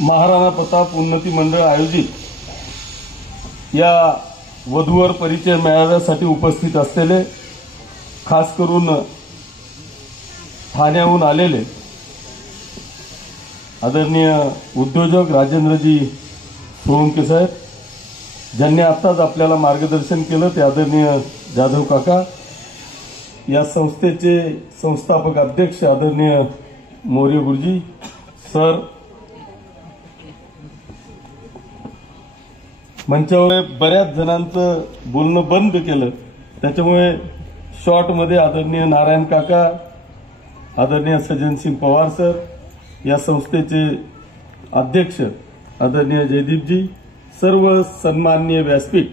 महाराणा प्रताप उन्नती मंडळ आयोजित या वधूवर परिचय मेळाव्यासाठी उपस्थित असलेले, खास करून ठाण्याहून आलेले आदरणीय उद्योजक राजेंद्रजी सोळंके साहेब, ज्यांनी आत्ताच आपल्याला मार्गदर्शन केलं, ते आदरणीय जाधव काका, या संस्थेचे संस्थापक अध्यक्ष आदरणीय मौर्य गुरुजी सर, मंचावर बऱ्याच जणांचं बोलणं बंद केलं, त्याच्यामुळे शॉर्टमध्ये आदरणीय नारायण काका, आदरणीय सज्जनसिंग पवार सर, या संस्थेचे अध्यक्ष आदरणीय जयदीपजी, सर्व सन्माननीय व्यासपीठ,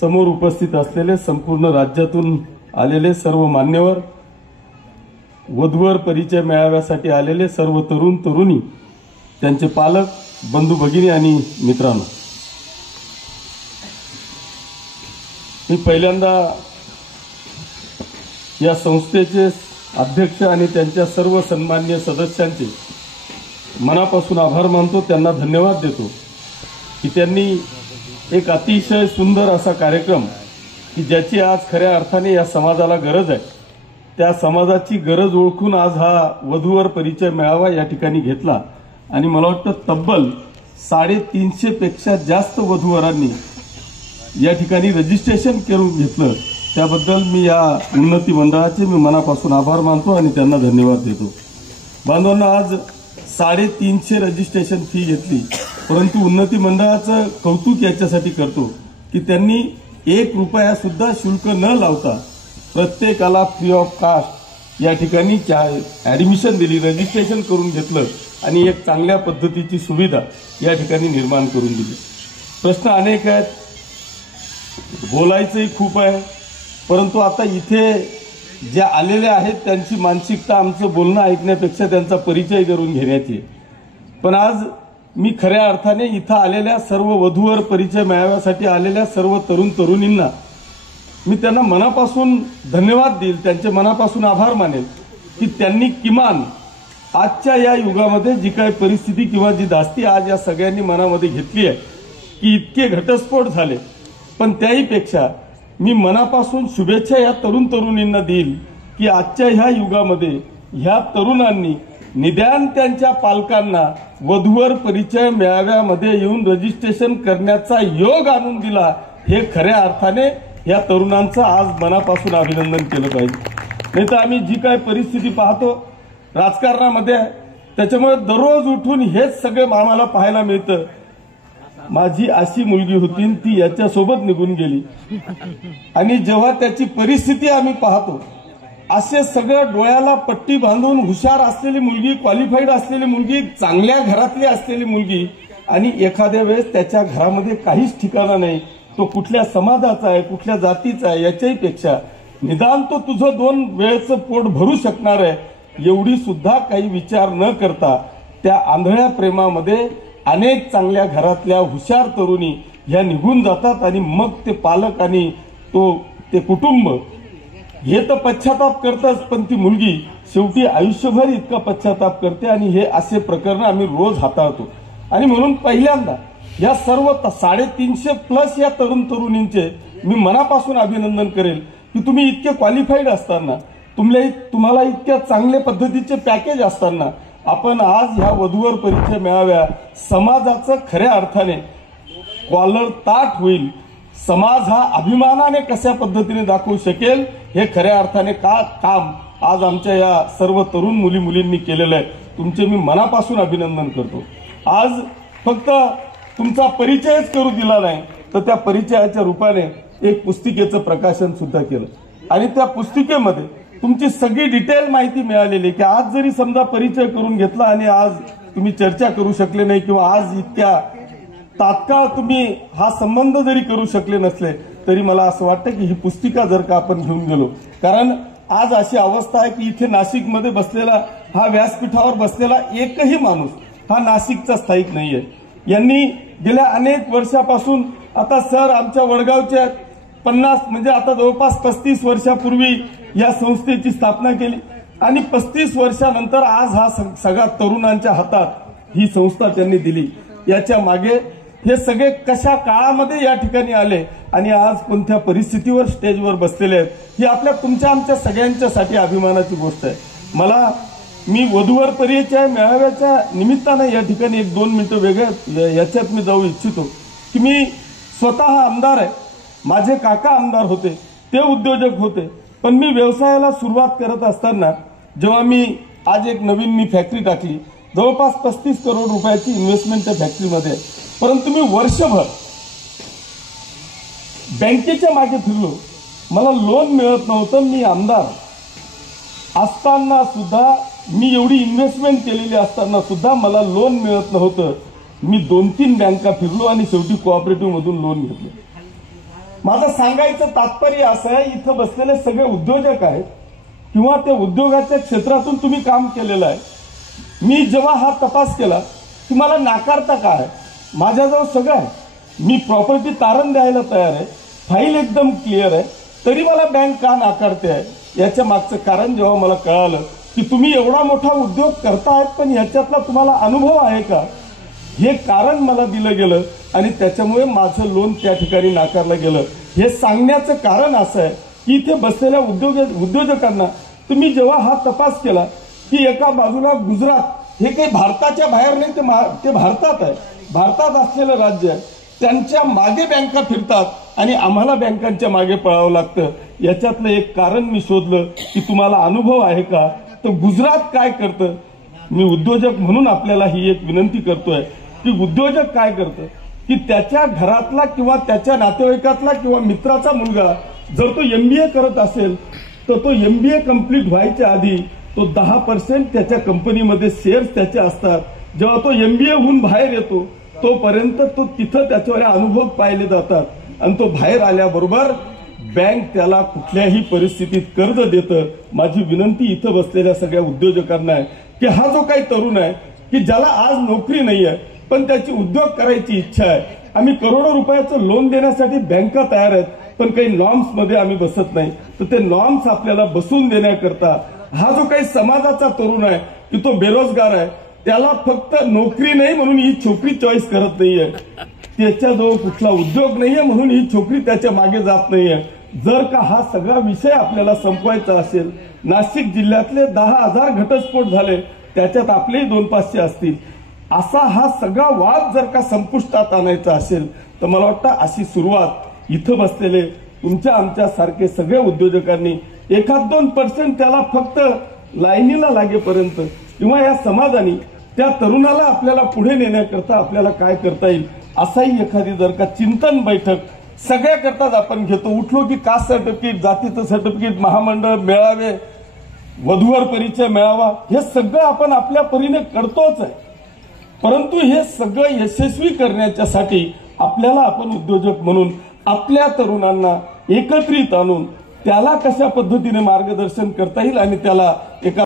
समोर उपस्थित असलेले संपूर्ण राज्यातून आलेले सर्व मान्यवर, वधूवर परिचय मेळाव्यासाठी आलेले सर्व तरुण तरुणी, त्यांचे पालक, बंधू भगिनी आणि मित्रांनो, मी पहिल्यांदा या संस्थेचे अध्यक्ष आणि त्यांच्या सर्व सन्माननीय सदस्यांचे मनापासून आभार मानतो, त्यांना धन्यवाद देतो की त्यांनी एक अतिशय सुंदर असा कार्यक्रम की ज्याची आज खऱ्या अर्थाने या समाजाला गरज आहे, त्या समाजाची गरज ओळखून आज हा वधूवर परिचय मेळावा या ठिकाणी घेतला आणि मला वाटतं तब्बल 350 पेक्षा जास्त वधूवरांनी या ठिकाणी रजिस्ट्रेशन करून घेतलं, त्याबद्दल मी या उन्नती मंडळाचे मी मनापासून आभार मानतो आणि त्यांना धन्यवाद देतो। बांधवांना, आज 350 रजिस्ट्रेशन फी घेतली, परंतु उन्नती मंडळाचं कौतुक याच्यासाठी करतो की त्यांनी 1 रुपया सुद्धा शुल्क न लावता प्रत्येकाला फ्री ऑफ कास्ट या ठिकाणी ऍडमिशन दिली, रजिस्ट्रेशन करून घेतलं आणि एक चांगल्या पद्धतीची सुविधा या ठिकाणी निर्माण करून दिली। प्रश्न अनेक आहेत, बोलायचंही खूप आहे, परंतु आता इथे ज्या आलेले आहेत त्यांची मानसिकता आमचं बोलणं ऐकण्यापेक्षा त्यांचा परिचय करून घेण्याची आहे। पण आज मी खऱ्या अर्थाने इथं आलेल्या सर्व वधूवर परिचय मेळाव्यासाठी आलेल्या सर्व तरुण तरुणींना मी त्यांना मनापासून धन्यवाद देईल, त्यांचे मनापासून आभार मानेल की त्यांनी किमान आजच्या या युगामध्ये जी काही परिस्थिती किंवा जी धास्ती आज या सगळ्यांनी मनामध्ये घेतली आहे की इतके घटस्फोट झाले, पण त्याही पेक्षा मी मनापासून शुभेच्छा या तरुण तरुणींना देईल की आजच्या ह्या युगामध्ये ह्या तरुणांनी निदान त्यांच्या पालकांना वधूवर परिचय मेळाव्यामध्ये येऊन रजिस्ट्रेशन करण्याचा योग आणून दिला, हे खऱ्या अर्थाने या तरुणांचं आज मनापासून अभिनंदन केलं पाहिजे। नाही तर आम्ही जी काय परिस्थिती पाहतो राजकारणामध्ये, त्याच्यामुळे दररोज उठून हेच सगळे आम्हाला पाहायला मिळतं। माझी अशी मुलगी होती, ती याच्यासोबत निघून गेली, आणि जेव्हा त्याची परिस्थिती आम्ही पाहतो, असे सगळं डोळ्याला पट्टी बांधून हुशार असलेली मुलगी, क्वालिफाईड असलेली मुलगी, चांगल्या घरातली असलेली मुलगी, आणि एखाद्या वेळेस त्याच्या घरामध्ये काहीच ठिकाणा नाही, तो कुठल्या समाजाचा आहे, कुठल्या जातीचा आहे, याच्याही पेक्षा निदान तो तुझं 2 वेळचं पोट भरू शकणार आहे, एवढी सुद्धा काही विचार न करता त्या आंधळ्या प्रेमामध्ये अनेक चांगल्या घरातल्या हुशार तरुणी ह्या निघून जातात, आणि मग ते पालक आणि ते कुटुंब हे तर पश्चाताप करतच, पण ती मुलगी शेवटी आयुष्यभर इतका पश्चाताप करते, आणि हे असे प्रकरण आम्ही रोज हाताळतो। आणि म्हणून पहिल्यांदा या सर्व 350 प्लस या तरुण तरुणींचे मी मनापासून अभिनंदन करेल की तुम्ही इतके क्वालिफाईड असताना, तुम्हाला इतक्या चांगल्या पद्धतीचे पॅकेज असताना आपण आज ह्या वधूवर परिचय मेळाव्या समाजाचं खऱ्या अर्थाने कॉलर ताठ होईल, समाज हा अभिमानाने कशा पद्धतीने दाखवू शकेल, हे खऱ्या अर्थाने काम आज आमच्या या सर्व तरुण मुलींनी केलेलं आहे। तुमचे मी मनापासून अभिनंदन करतो। आज फक्त तुमचा परिचयच करू दिला नाही, तर त्या परिचयाच्या रूपाने एक पुस्तिकेचं प्रकाशन सुद्धा केलं, आणि त्या पुस्तिकेमध्ये तुमची सगळी डिटेल माहिती मिळालेली की आज जरी समजा परिचय करून घेतला आणि आज तुम्ही चर्चा करू शकले नाही, किंवा आज इतक्या तात्काळ तुम्ही हा संबंध जरी करू शकले नसले, तरी मला असं वाटतं की ही पुस्तिका जर का आपण घेऊन गेलो, कारण आज अशी अवस्था आहे की इथे नाशिकमध्ये बसलेला, हा व्यासपीठावर बसलेला एकही माणूस हा नाशिकचा स्थायिक नाहीये। यांनी गेल्या अनेक वर्षापासून, आता सर आमच्या वडगावच्या 50 म्हणजे आता जवळपास 35 वर्षापूर्वी या संस्थेची स्थापना केली, आणि 35 वर्षानंतर आज हा सगळा तरुणांच्या हातात ही संस्था त्यांनी दिली, याच्या मागे हे सगळे कशा काळामध्ये या ठिकाणी आले आणि आज कोणत्या परिस्थितीवर स्टेजवर बसलेले आहेत, ही आपल्या तुमच्या आमच्या सगळ्यांच्यासाठी अभिमानाची गोष्ट आहे. मी वधूवर परिचय मेळाव्याच्या निमित्तानं या ठिकाणी 1-2 मिनिटं वेगळ्या याच्यात मी जाऊ इच्छितो की मी स्वतः आमदार आहे. माझे काका आमदार होते, ते उद्योजक होते, पण मी व्यवसायाला सुरुवात करत असताना जेव्हा मी आज एक नवीन फॅक्टरी टाकली, जवळपास 35 करोड रुपयाची इन्व्हेस्टमेंट त्या फॅक्टरीमध्ये, परंतु मी वर्षभर बँकेच्या मागे फिरलो, मला लोन मिळत नव्हतं. मी आमदार असताना सुद्धा, मी एवढी इन्व्हेस्टमेंट केलेली असताना सुद्धा मला लोन मिळत नव्हतं. मी 2-3 बँका फिरलो आणि शेवटी कोऑपरेटिव्ह मधून लोन घेतले. माझं सांगायचं तात्पर्य असं आहे, इथं बसलेले सगळे उद्योजक आहेत किंवा त्या उद्योगाच्या क्षेत्रातून तुम्ही काम केलेलं आहे. मी जेव्हा हा तपास केला की मला नाकारता काय, माझ्याजवळ सगळं आहे, मी प्रॉपर्टी तारण द्यायला तयार आहे, फाईल एकदम क्लिअर आहे, तरी मला बँक का नाकारते आहे, याच्या मागचं कारण जेव्हा मला कळालं की तुम्ही एवढा मोठा उद्योग करतायत पण याच्यातला तुम्हाला अनुभव आहे का, हे कारण मला दिलं गेलं आणि त्याच्यामुळे माझं लोन त्या ठिकाणी नाकारलं गेलं. हे सांगण्याचं कारण असं आहे की इथे बसलेल्या उद्योजकांना तुम्ही जेव्हा हा तपास केला की एका बाजूला गुजरात, हे काही भारताच्या बाहेर नाही, ते भारतात आहे, भारतात असलेलं राज्य आहे, त्यांच्या मागे बँका फिरतात आणि आम्हाला बँकांच्या मागे पळावं लागतं. याच्यातलं एक कारण मी शोधलं की तुम्हाला अनुभव आहे का, तर गुजरात काय करतं. मी उद्योजक म्हणून आपल्याला ही एक विनंती करतोय की उद्योजक काय करतं की त्याच्या घरातला किंवा त्याच्या नातेवाईकातला किंवा मित्राचा मुलगा जर तो MBA करत असेल तर तो MBA कंप्लीट व्हायच्या आधी तो 10% त्याच्या कंपनीमध्ये शेअर्स त्याचे असतात. जेव्हा तो MBA होऊन बाहेर येतो तोपर्यंत तो तिथं त्याच्यावर अनुभव पाहिले जातात आणि तो बाहेर आल्याबरोबर बँक त्याला कुठल्याही परिस्थितीत कर्ज देतं. माझी विनंती इथं बसलेल्या सगळ्या उद्योजकांना आहे की हा जो काही तरुण आहे की ज्याला आज नोकरी नाही आहे पण त्याची उद्योग करायची इच्छा आहे, आम्ही करोडो रुपयाचं लोन देण्यासाठी बँका तयार आहेत, पण काही नॉर्म्स मध्ये आम्ही बसत नाही, तर ते नॉर्म्स आपल्याला बसून देण्याकरता हा जो काही समाजाचा तरुण आहे की तो बेरोजगार आहे, त्याला फक्त नोकरी नाही म्हणून ही छोकरी चॉईस करत नाहीये, त्याच्याजवळ कुठला उद्योग नाहीये म्हणून ही छोकरी त्याच्या मागे जात नाहीये. जर का हा सगळा विषय आपल्याला संपवायचा असेल, नाशिक जिल्ह्यातले 10,000 घटस्फोट झाले, त्याच्यात आपलेही 200-500 असतील, असा हा सगळा वाद जर का संपुष्टात आणायचा असेल तर मला वाटतं अशी सुरुवात इथं बसलेले तुमच्या आमच्या सारखे सगळे उद्योजकांनी 1-2% त्याला फक्त लाईनीला लागेपर्यंत किंवा या समाजाने त्या तरुणाला आपल्याला पुढे नेण्याकरता आपल्याला काय करता येईल असाही एखादी जर का चिंतन बैठक सगळ्या करताच आपण घेतो. उठलो की कास्ट सर्टिफिकेट, जातीचं सर्टिफिकेट, महामंडळ, मेळावे, वधूवर परिचय मेळावा, हे सगळं आपण आपल्या परीने करतोच आहे, परंतु हे सगळं यशस्वी करण्याच्यासाठी आपल्याला आपण उद्योजक म्हणून आपल्या तरुणांना एकत्रित आणून त्याला कशा पद्धतीने मार्गदर्शन करता येईल आणि त्याला एका